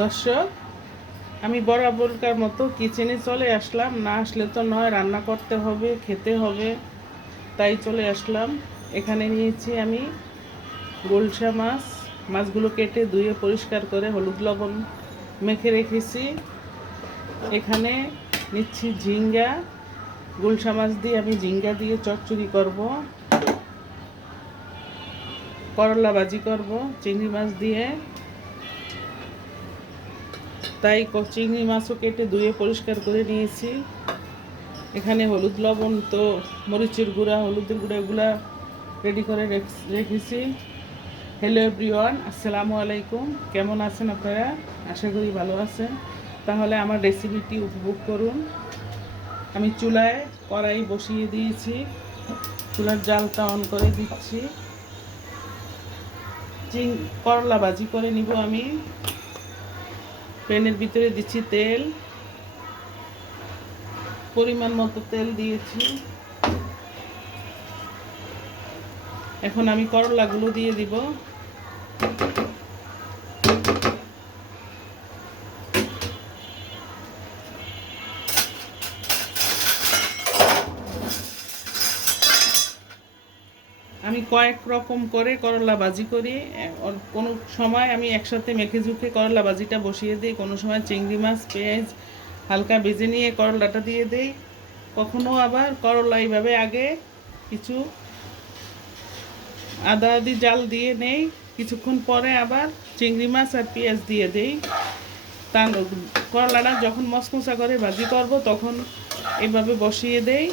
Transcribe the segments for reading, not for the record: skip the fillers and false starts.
দর্শক, আমি বরাবরকার মতো কিচেনে চলে আসলাম। না আসলে তো নয়, রান্না করতে হবে, খেতে হবে, তাই চলে আসলাম। এখানে নিয়েছি আমি গুলশা মাছ। মাছগুলো কেটে ধুয়ে পরিষ্কার করে হলুদ লবণ মেখে রেখেছি। এখানে নিচ্ছি ঝিঙ্গা। গুলশা মাছ দিয়ে আমি ঝিঙ্গা দিয়ে চচ্চড়ি করব, করলা ভাজি করব চিংড়ি মাছ দিয়ে। তাই চিংড়ি মাছও কেটে ধুয়ে পরিষ্কার করে নিয়েছি। এখানে হলুদ লবণ তো মরিচের গুঁড়া, হলুদের গুঁড়া এগুলা রেডি করে রেখেছি। হ্যালো এভরিওয়ান, আসসালামু আলাইকুম। কেমন আছেন আপনারা? আশা করি ভালো আছেন। তাহলে আমার রেসিপিটি উপভোগ করুন। আমি চুলায় কড়াই বসিয়ে দিয়েছি, চুলার জালটা অন করে দিচ্ছি। করলা ভাজি করে নিব আমি। প্যানের ভিতরে দিচ্ছি তেল, পরিমাণ মতো তেল দিয়েছি। এখন আমি করলাগুলো দিয়ে দিব। আমি কয়েক রকম করে করলা ভাজি করি। কোনো সময় আমি একসাথে মেখে ঝুঁকে করলা ভাজিটা বসিয়ে দিই, কোনো সময় চিংড়ি মাছ পেঁয়াজ হালকা ভেজে নিয়ে করলাটা দিয়ে দিই। কখনো আবার করলা এইভাবে আগে কিছু আদা আদি জাল দিয়ে নেই, কিছুক্ষণ পরে আবার চিংড়ি মাছ আর পেঁয়াজ দিয়ে দিই। তার করলাটা যখন মশমশা করে ভাজি করব তখন এইভাবে বসিয়ে দেই।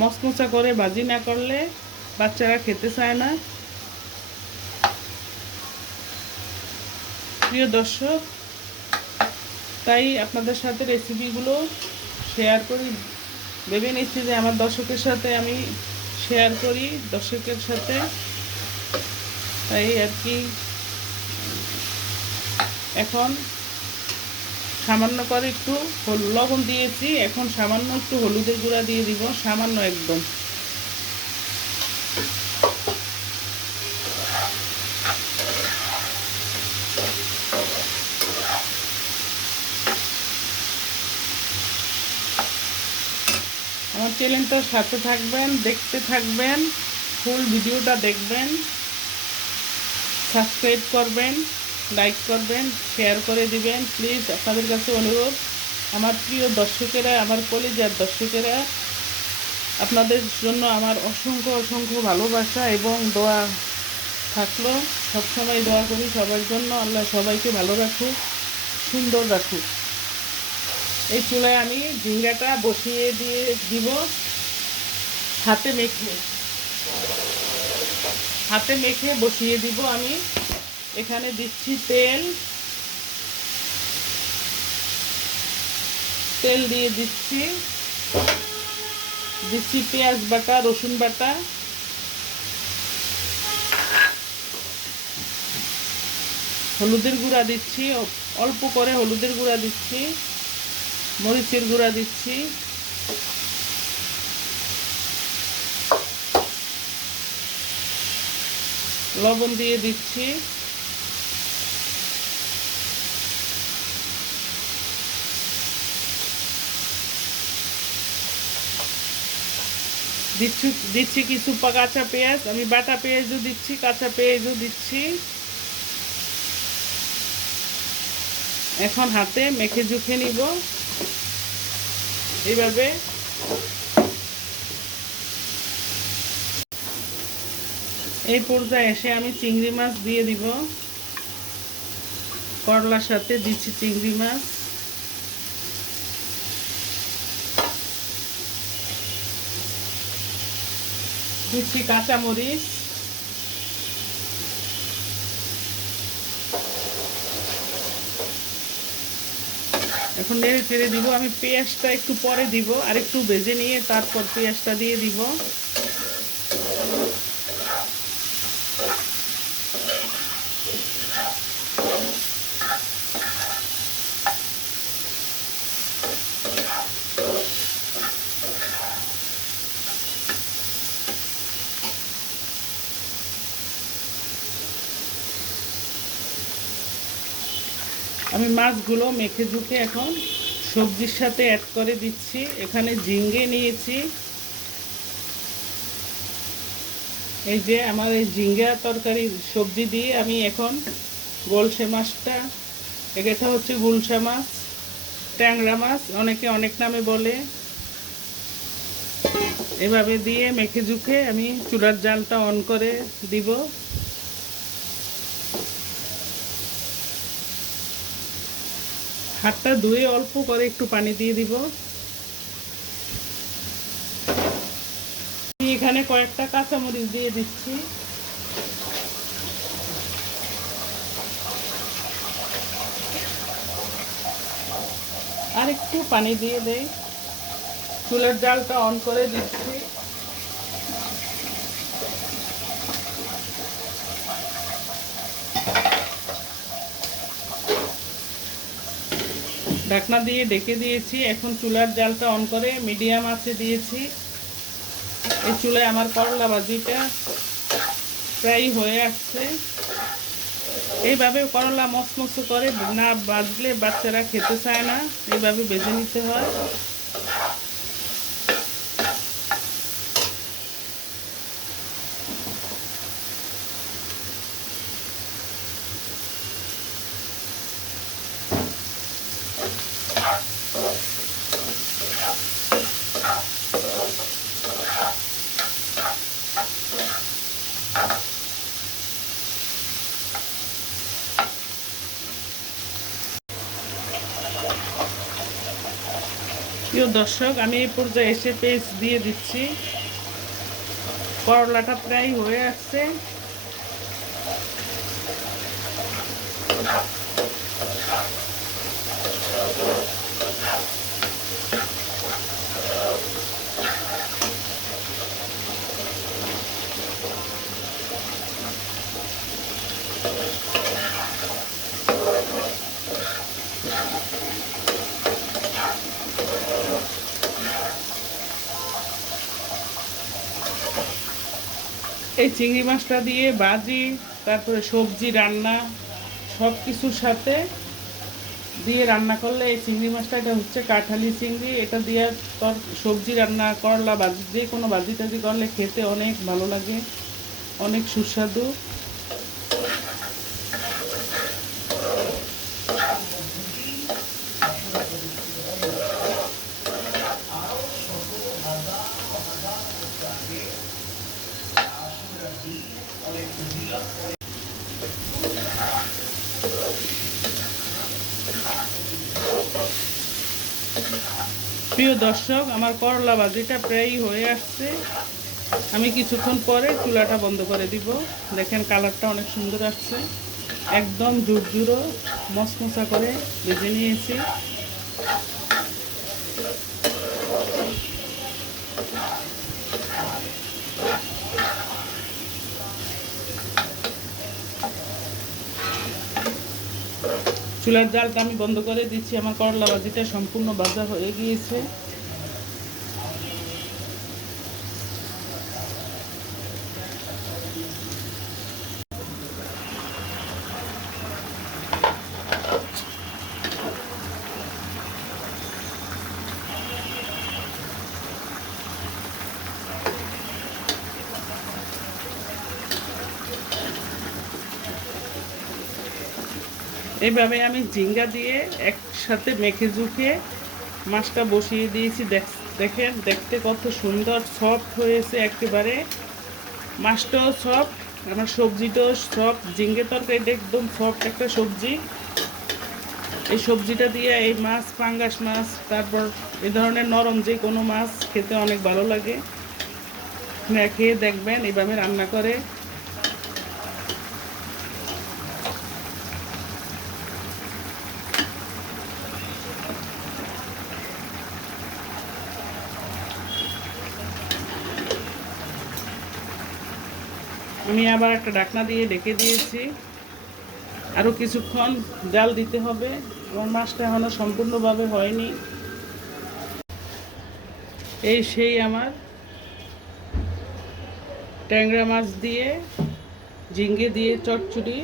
মশমশা করে ভাজি না করলে বাচ্চারা খেতে চায় না। প্রিয় দর্শক, তাই আপনাদের সাথে রেসিপিগুলো শেয়ার করি, ভেবে নিচ্ছি যে আমার দর্শকের সাথে আমি শেয়ার করি, দর্শকের সাথে। তাই আর কি এখন সামান্য করে একটু লবণ দিয়েছি, এখন সামান্য একটু হলুদের গুঁড়া দিয়ে দিব, সামান্য একদম। আমার চ্যানেলটার সাথে থাকবেন, দেখতে থাকবেন, ফুল ভিডিওটা দেখবেন, সাবস্ক্রাইব করবেন, লাইক করবেন, শেয়ার করে দিবেন প্লিজ। আপনাদের কাছে অনুরোধ, আমার প্রিয় দর্শকেরা, আমার কলিজার দর্শকেরা, আপনাদের জন্য আমার অসংখ্য অসংখ্য ভালোবাসা এবং দোয়া থাকলো। সবসময় দোয়া করি সবার জন্য, আল্লাহ সবাইকে ভালো রাখুক, সুন্দর রাখুক। এই চুলায় আমি ঝিঙ্গাটা বসিয়ে দিয়ে দিব হাতে মেখে, হাতে মেখে বসিয়ে দিব আমি। এখানে দিচ্ছি তেল, তেল দিয়ে দিচ্ছি, দিচ্ছি পেঁয়াজ বাটা, রসুন বাটা, হলুদের গুঁড়া দিচ্ছি, অল্প করে হলুদের গুঁড়া দিচ্ছি, মরিচের গুঁড়া দিচ্ছি, লবণ দিয়ে দিচ্ছি। দিচ্ছি কিছু কাঁচা পেঁয়াজ, আমি বাটা পেঁয়াজও দিচ্ছি, কাঁচা পেঁয়াজও দিচ্ছি। এখন হাতে মেখে ঝুঁকে নিব এইভাবে। এই পর্যায়ে এসে আমি চিংড়ি মাছ দিয়ে দিব, করলার সাথে দিচ্ছি চিংড়ি মাছ। দিচ্ছি কাঁচামরিচ, এখন নেড়ে চেড়ে দিব। আমি পেঁয়াজটা একটু পরে দিব, আর একটু ভেজে নিয়ে তারপর পেঁয়াজটা দিয়ে দিব। আমি মাছগুলো মেখে ঝুঁকে এখন সবজির সাথে অ্যাড করে দিচ্ছি। এখানে ঝিঙ্গে নিয়েছি। এই যে আমার এই ঝিঙ্গা তরকারি সবজি দিয়ে আমি এখন গোলসে মাছটা, এটা হচ্ছে গুলশা মাছ, ট্যাংরা মাছ, অনেকে অনেক নামে বলে, এভাবে দিয়ে মেখে ঝুঁকে আমি চুলার জালটা অন করে দিব। হাতটা ধুয়ে অল্প করে একটু পানি দিয়ে দিব। এখানে কয়েকটা কাঁচামরিচ দিয়ে দিচ্ছি। আর একটু পানি দিয়ে দেই। চুলার জালটা অন করে দিচ্ছি। ঢাকনা দিয়ে ঢেকে দিয়েছি। এখন চুলার জালটা অন করে মিডিয়াম আঁচে দিয়েছি। এই চুলায় আমার করলা ভাজিটা প্রায় হয়ে আসছে। এইভাবে করলা মচমচ করে না ভাজলে বাচ্চারা খেতে চায় না, এইভাবে ভেজে নিতে হয়। প্রিয় দর্শক, আমি এই পর্যায়ে এসে পেস্ট দিয়ে দিচ্ছি। করলাটা প্রায় হয়ে আসছে। এই চিংড়ি মাছটা দিয়ে ভাজি, তারপরে সবজি রান্না, সব কিছুর সাথে দিয়ে রান্না করলে এই চিংড়ি মাছটা, এটা হচ্ছে কাঁঠালি চিংড়ি, এটা দিয়ে সবজি রান্না, করলা ভাজি, যে কোনো ভাজি টাজি করলে খেতে অনেক ভালো লাগে, অনেক সুস্বাদু। প্রিয় দর্শক, আমার করলা ভাজিটা প্রায় হয়ে আসছে। আমি কিছুক্ষণ পরে চুলাটা বন্ধ করে দিব। দেখেন কালারটা অনেক সুন্দর আসছে, একদম ঝুরঝুরো মচমচা করে ভেজে নিয়েছি। চুলার জালটা আমি বন্ধ করে দিচ্ছি। আমার করলা ভাজিটা সম্পূর্ণ ভাজা হয়ে গিয়েছে। এইভাবে আমি ঝিঙ্গা দিয়ে একসাথে মেখে ঝুঁকে মাছটা বসিয়ে দিয়েছি। দেখেন দেখতে কত সুন্দর সফট হয়েছে একেবারে। মাছটাও সফট, আমার সবজিটাও সফট। ঝিঙ্গে তরকারিটা একদম সফট একটা সবজি। এই সবজিটা দিয়ে এই মাছ, পাঙ্গাস মাছ, তারপর এই ধরনের নরম যে কোনো মাছ খেতে অনেক ভালো লাগে। খেয়ে দেখবেন এইভাবে রান্না করে। আমি আবার একটা ঢাকনা দিয়ে ঢেকে দিয়েছি। আরও কিছুক্ষণ জাল দিতে হবে, আমার মাছটা এখনও সম্পূর্ণভাবে হয়নি। এই সেই আমার ট্যাংরা মাছ দিয়ে ঝিঙ্গে দিয়ে চচ্চড়ি।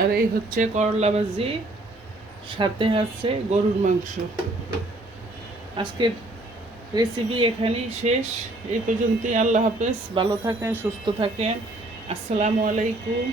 আর এই হচ্ছে করলা ভাজি, সাথে আছে গরুর মাংস। আজকের রেসিপি এখানেই শেষ। এই পর্যন্তই। আল্লাহ হাফেজ। ভালো থাকেন, সুস্থ থাকেন। আসসালামু আলাইকুম।